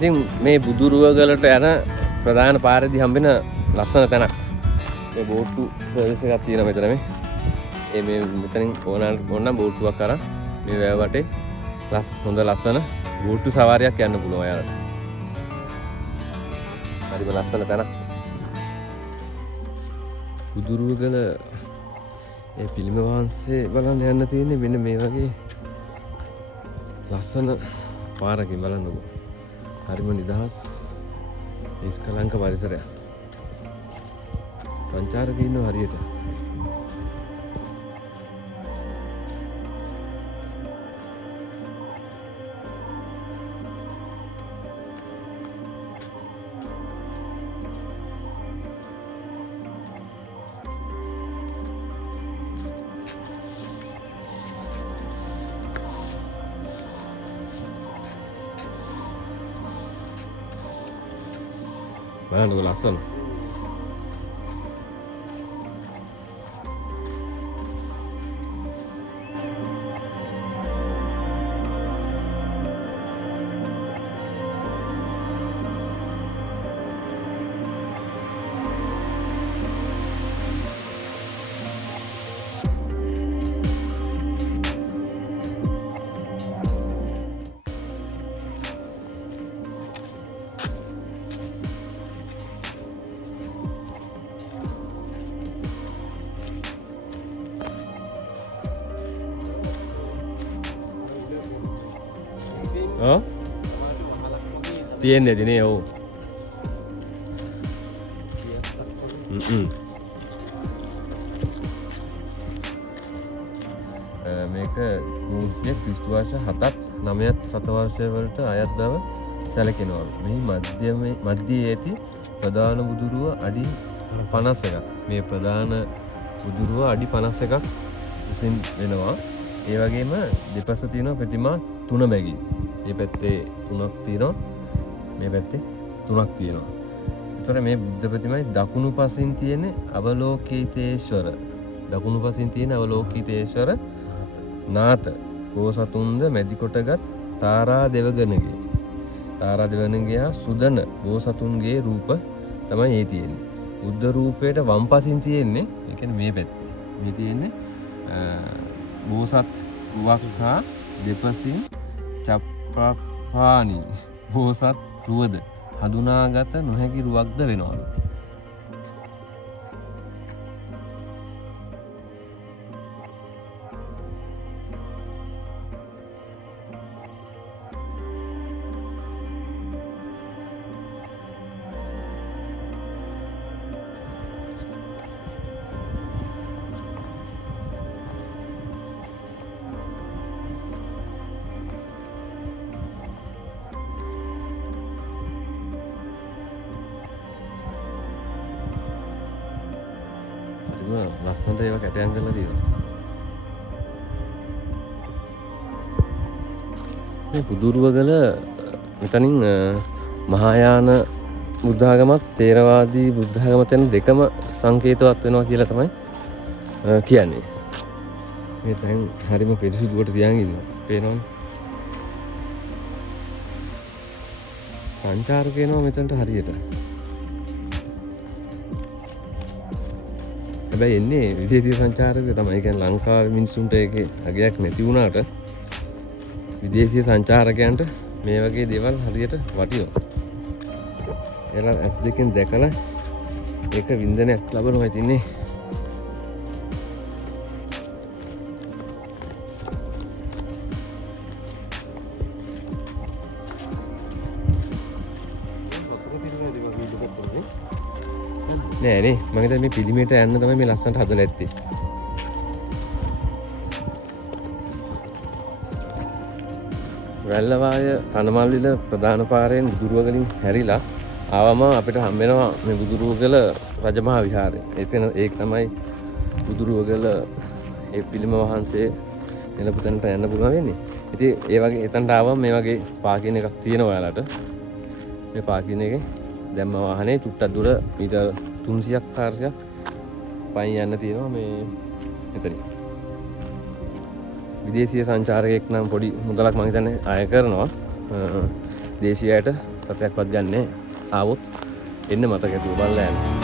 ඉතින් මේ බුදුරුවගලට යන ප්‍රධාන පාරේදී හම්බෙන ලස්සන තැනක්. මේ බෝට්ටු සර්විස් එකක් තියෙනවා මෙතන මේ. මේ මෙතනින් ඕනනම් බෝට්ටුවක් අරන් මේ වැව වටේ හොඳ ලස්සන බෝට්ටු සවාරියක් යන්න පුළුවන් ඔයාලට. හරිම ලස්සන තැනක්. බුදුරුවගල ඒ පිළිම වහන්සේ බලන්න යන්න තියෙන්නේ මෙන්න මේ වගේ ලස්සන පාරකින් බලන්නකෝ. හරිම නිදහස් නිස්කලංක පරිසරයක්. සංචාරකයෝ ඉන්නව හරියට. බලන්නකො ලස්සන. තියෙන්නේ දිනේ ඔව්. මේක මිනිස්ගේ ක්‍රිස්තු වර්ෂ 7ත් 9ත් සතවර්ෂය වලට අයත් බව සැලකෙනවලු. මෙහි මධ්‍යයේ ඇති ප්‍රධාන බුදුරුව අඩි 51ක්. මේ ප්‍රධාන බුදුරුව අඩි 51ක් උසින් වෙනවා. ඒ වගේම දෙපස තියෙනවා ප්‍රතිමා 3 බැගින්. මේ පැත්තේ 3ක් තියෙනවා. මේ පැත්තේ 3ක් තියෙනවා. ඒතර මේ බුද්ධ ප්‍රතිමයි දකුණු පසින් තියෙන අවලෝකිතේශ්වර. දකුණු පසින් තියෙන අවලෝකිතේශ්වර නාත බෝසතුන්ද මැදි කොටගත් තාරා දෙවගණගේ. තාරා දෙවගණගේ සුදන බෝසතුන්ගේ රූප තමයි ඒ තියෙන්නේ. බුද්ධ රූපයට වම් පසින් තියෙන්නේ, ඒ කියන්නේ මේ පැත්තේ. මේ තියෙන්නේ බෝසත් රුවක් හා දෙපසින් චප්‍රපාණි බෝසත් රුවද හඳුනාගත නොහැකි රුවක්ද වෙනවලු. ලස්සනට ඒවා කැටයම් කරලා තියෙනවා. මේ බුදුරුවගල මෙතනින් මහායාන බුද්ධාගමත් තේරවාදී බුද්ධාගමත් යන දෙකම සංකේතවත් වෙනවා කියලා තමයි කියන්නේ. මේ තැන් හරිම පිරිසිදුවට තියාගෙන ඉන්නවා. පේනවනේ. සංචාරකයන්ව මෙතනට හරියට. හැබැයි එන්නේ විදේශීය සංචාරකයෝ තමයි. ඒ කියන්නේ ලංකාවේ මිනිස්සුන්ට ඒකේ අගයක් නැති වුණාට විදේශීය සංචාරකයන්ට මේ වගේ දේවල් හරියට වටිනවා. ඒලා ඇස් දෙකෙන් දැකලා ඒක වින්දනයක් ලබනවා ඉතින්නේ. නෑ නේ මම හිතුවා මේ පිළිමයට යන්න තමයි මේ ලස්සනට හදලා ඇත්තේ. වැල්ලවාය තනමල්විල ප්‍රධාන පාරෙන් බුදුරුවගලින් හැරිලා ආවම අපිට හම්බ වෙනවා මේ බුදුරුවගල රජමහා විහාරය. එතන ඒක තමයි බුදුරුවගල ඒ පිළිම වහන්සේ එළපු තැනට යන්න පුළුවන් වෙන්නේ. ඉතින් ඒ වගේ එතනට ආවම මේ වගේ පාකින් එකක් තියෙනවා ඔයාලට. මේ පාකින් එකේ දැම්ම වාහනේ චුට්ටක් දුර මීටර් 300ක් 400ක් පයින් යන්න තියෙනවා මේ එතන. විදේශීය සංචාරකයෙක් නම් පොඩි මුදලක් මම හිතන්නේ අය කරනවා. දේශීයයට සතයක්වත් ගන්නෑ. ආවොත් එන්න මතක ඇතුව බලලා යන්න.